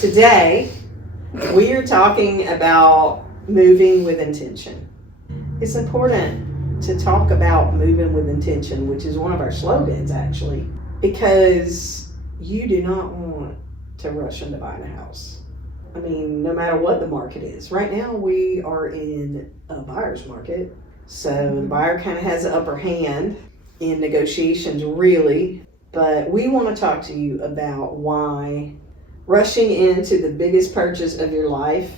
Today, we are talking about moving with intention. It's important to talk about moving with intention, which is one of our slogans actually, because you do not want to rush into buying a house. I mean, no matter what the market is. Right now, we are in a buyer's market, so the buyer kind of has an upper hand in negotiations, really. But we want to talk to you about why rushing into the biggest purchase of your life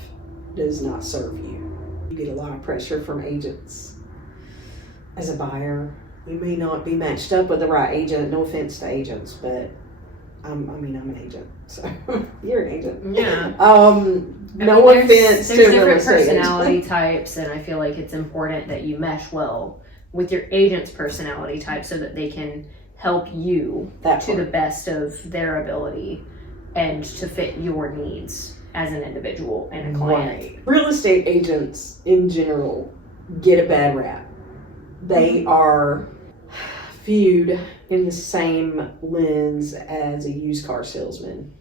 does not serve you. You get a lot of pressure from agents. As a buyer, you may not be matched up with the right agent. No offense to agents, but I'm an agent, so you're an agent. Yeah. No offense to there's different personality types, and I feel like it's important that you mesh well with your agent's personality type so that they can help you to the best of their ability and to fit your needs as an individual and a client. Right. Real estate agents in general get a bad rap. They are viewed in the same lens as a used car salesman.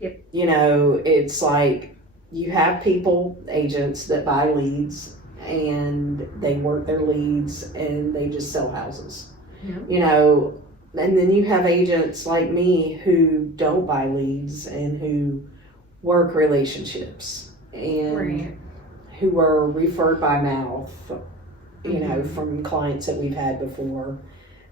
Yep. You know, it's like you have people, agents that buy leads and they work their leads and they just sell houses. Yep. You know, and then you have agents like me who don't buy leads and who work relationships and who are referred by mouth, you know, from clients that we've had before.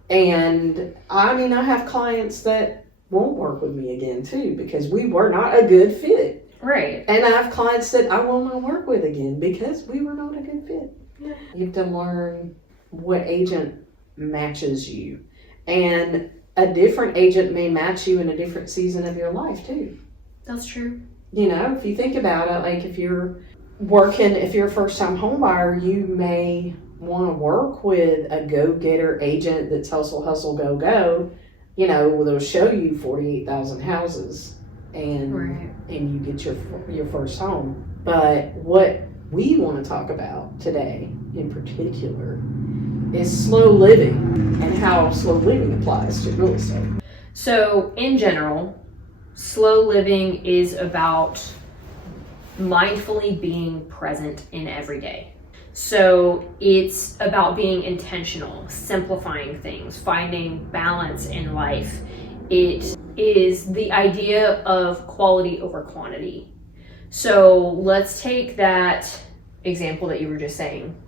And I mean, I have clients that won't work with me again too because we were not a good fit. Right. And I have clients that I will not work with again because we were not a good fit. Yeah. You have to learn what agent matches you. And a different agent may match you in a different season of your life too. That's true. You know, if you think about it, like if you're a first-time home buyer, you may want to work with a go-getter agent that's hustle, hustle, go, go. You know, they'll show you 48,000 houses and you get your first home. But what we want to talk about today in particular is slow living and how slow living applies to real estate. So in general, slow living is about mindfully being present in every day. So it's about being intentional, simplifying things, finding balance in life. It is the idea of quality over quantity. So let's take that example that you were just saying.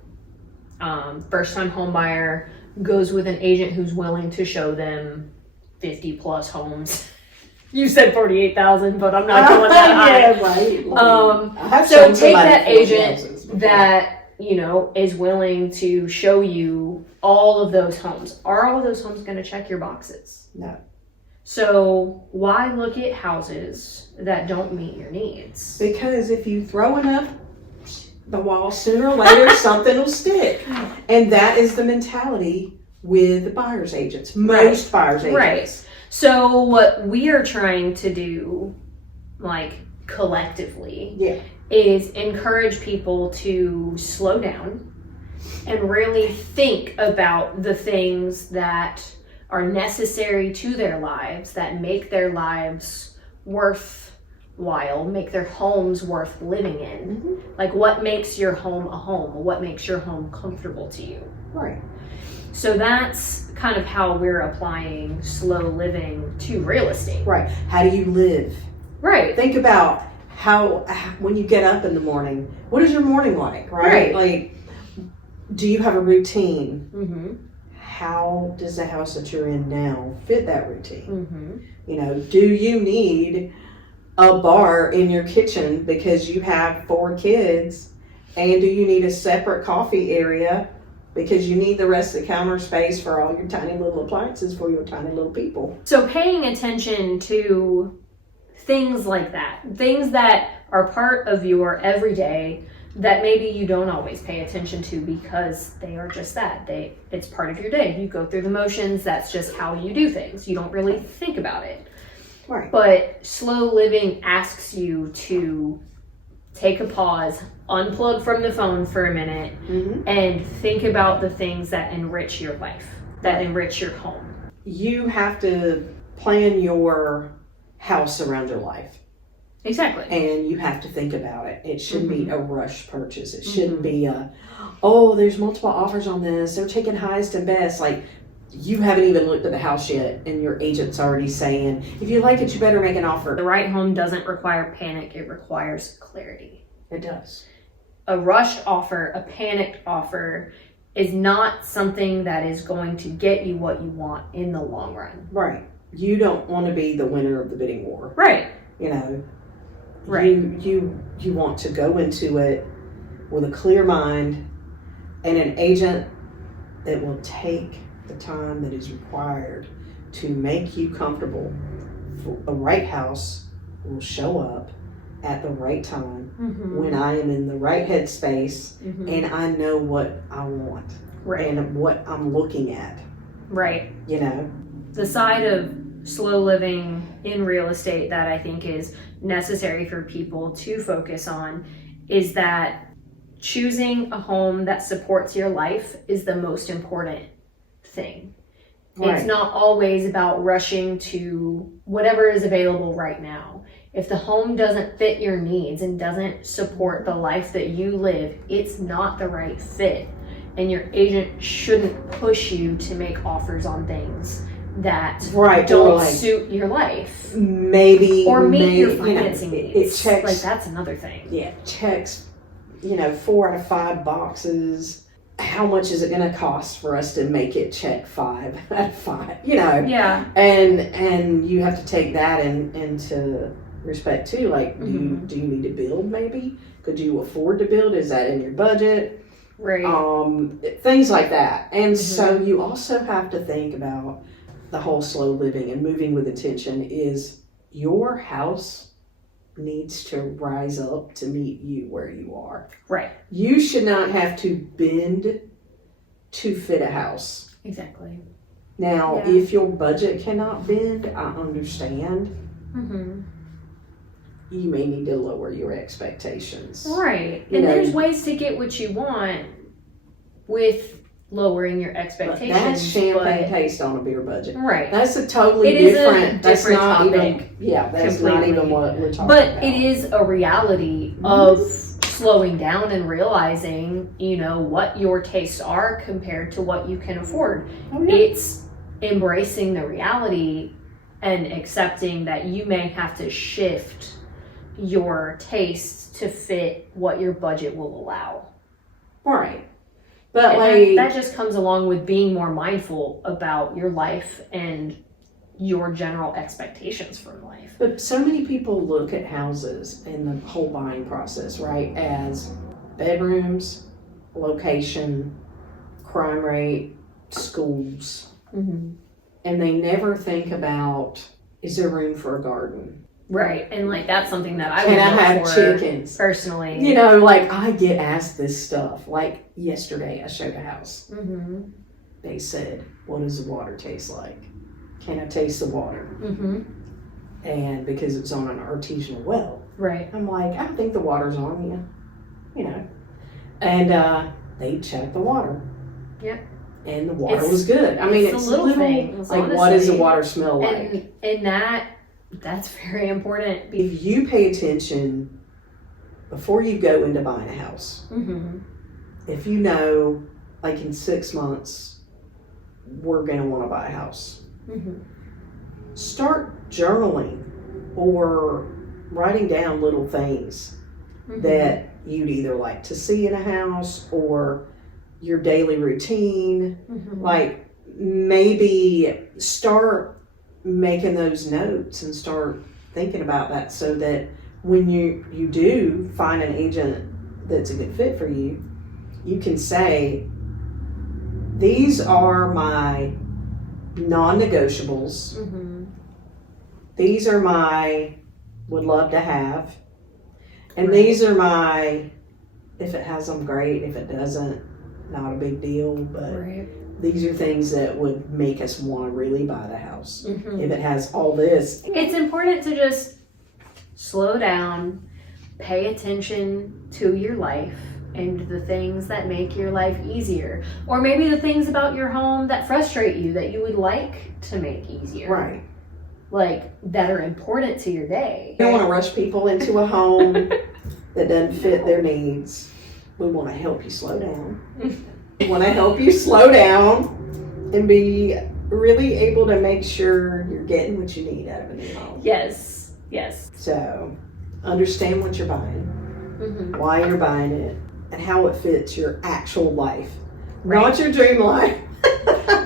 First-time home buyer goes with an agent who's willing to show them 50 plus homes. You said 48,000, but I'm not going that high. Yeah, right. So take that agent that, you know, is willing to show you all of those homes. Are all of those homes going to check your boxes? No. So why look at houses that don't meet your needs? Because if you throw enough the wall, sooner or later something will stick. And that is the mentality with buyer's agents. Most buyer's agents. Right. So what we are trying to do, like collectively, is encourage people to slow down and really think about the things that are necessary to their lives, that make their lives worthwhile, make their homes worth living in. Like what makes your home a home? What makes your home comfortable to you? Right. So that's kind of how we're applying slow living to real estate. Right. How do you live? Right. Think about how, when you get up in the morning, what is your morning like, right? Like, do you have a routine? How does the house that you're in now fit that routine? You know, do you need a bar in your kitchen because you have 4 kids? And do you need a separate coffee area because you need the rest of the counter space for all your tiny little appliances for your tiny little people? So paying attention to things like that, things that are part of your everyday that maybe you don't always pay attention to because they are just that. It's part of your day. You go through the motions. That's just how you do things. You don't really think about it. Right. But slow living asks you to take a pause, unplug from the phone for a minute, and think about the things that enrich your life, that enrich your home. You have to plan your house around your life. Exactly. And you have to think about it. It shouldn't be a rush purchase. It shouldn't be oh, there's multiple offers on this. They're taking highest and best. Like, you haven't even looked at the house yet, and your agent's already saying, if you like it, you better make an offer. The right home doesn't require panic. It requires clarity. It does. A rushed offer, a panicked offer, is not something that is going to get you what you want in the long run. Right. You don't want to be the winner of the bidding war. Right. You know, Right. You want to go into it with a clear mind and an agent that will take the time that is required to make you comfortable. A right house will show up at the right time when I am in the right headspace and I know what I want and what I'm looking at. Right. You know? The side of slow living in real estate that I think is necessary for people to focus on is that choosing a home that supports your life is the most important thing. Right. It's not always about rushing to whatever is available right now. If the home doesn't fit your needs and doesn't support the life that you live, it's not the right fit. And your agent shouldn't push you to make offers on things that don't suit your life. Maybe. Or meet your financing needs. It checks. Like, that's another thing. Yeah, checks, 4 out of 5 boxes. How much is it going to cost for us to make it check 5 out of 5? Yeah. And you have to take that into respect too. Like, do you need to build? Maybe could you afford to build? Is that in your budget? Right. Things like that. And so you also have to think about the whole slow living and moving with intention. Is your house needs to rise up to meet you where you are. Right. You should not have to bend to fit a house. Exactly. Now, if your budget cannot bend, I understand. You may need to lower your expectations. Right. And there's ways to get what you want with lowering your expectations. But that's champagne taste on a beer budget. Right. That's a totally different that's not topic. That's not even what we're talking about. But it is a reality of slowing down and realizing, what your tastes are compared to what you can afford. Oh, yeah. It's embracing the reality and accepting that you may have to shift your tastes to fit what your budget will allow. Right. But that just comes along with being more mindful about your life and your general expectations from life. But so many people look at houses and the whole buying process, right, as bedrooms, location, crime rate, schools. And they never think about, is there room for a garden? Right, and that's something that I would look have for chickens personally. I get asked this stuff. Like yesterday, I showed a house. They said, "What does the water taste like? Can I taste the water?" And because it's on an artesian well, right? I'm like, I don't think the water's on you, And they checked the water. Yep. And the water was good. I mean, it's little things. Like, honestly, what does the water smell like? And that's very important. If you pay attention before you go into buying a house, if you know, like in 6 months, we're going to want to buy a house, start journaling or writing down little things that you'd either like to see in a house or your daily routine. Like, maybe start making those notes and start thinking about that so that when you do find an agent that's a good fit for you, you can say, these are my non-negotiables. These are my would love to have. And these are my, if it has them, great. If it doesn't, not a big deal. But these are things that would make us want to really buy the house. If it has all this. It's important to just slow down, pay attention to your life and the things that make your life easier. Or maybe the things about your home that frustrate you that you would like to make easier. Right. like that are important to your day. We don't want to rush people into a home that doesn't fit their needs. We want to help you slow down. We want to help you slow down and be really able to make sure you're getting what you need out of a new home. Yes. So, understand what you're buying, Mm-hmm. why you're buying it, and how it fits your actual life, Right. not your dream life.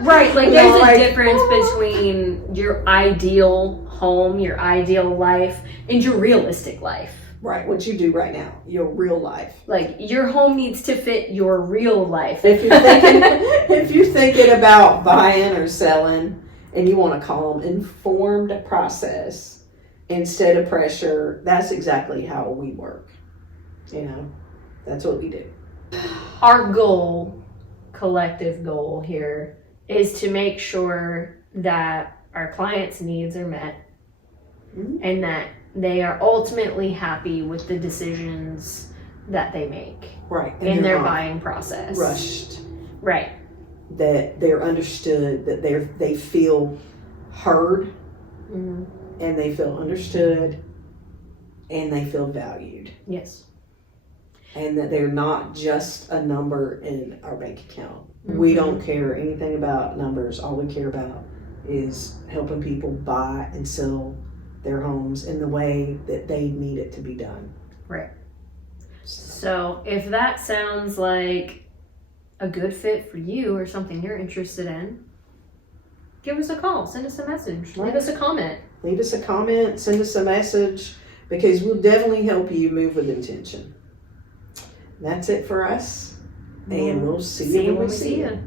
Right, like You there's know, a like, difference between your ideal home, your ideal life, and your realistic life. Right, what you do right now, your real life. Like your home needs to fit your real life. If you're thinking about buying or selling, and you want a calm, informed process instead of pressure, that's exactly how we work. You know, that's what we do. Our goal, collective goal here, is to make sure that our clients' needs are met Mhm. and that they are ultimately happy with the decisions that they make Right, and in they're their not buying process. rushed. Right. That they're understood, that they feel heard, Mhm. and they feel understood, and they feel valued, Yes. and that they're not just a number in our bank account. We don't care anything about numbers. All we care about is helping people buy and sell their homes in the way that they need it to be done. Right. So if that sounds like a good fit for you or something you're interested in, give us a call, send us a message, leave us a comment. Leave us a comment, send us a message, because we'll definitely help you move with intention. That's it for us, and we'll see you when we see you.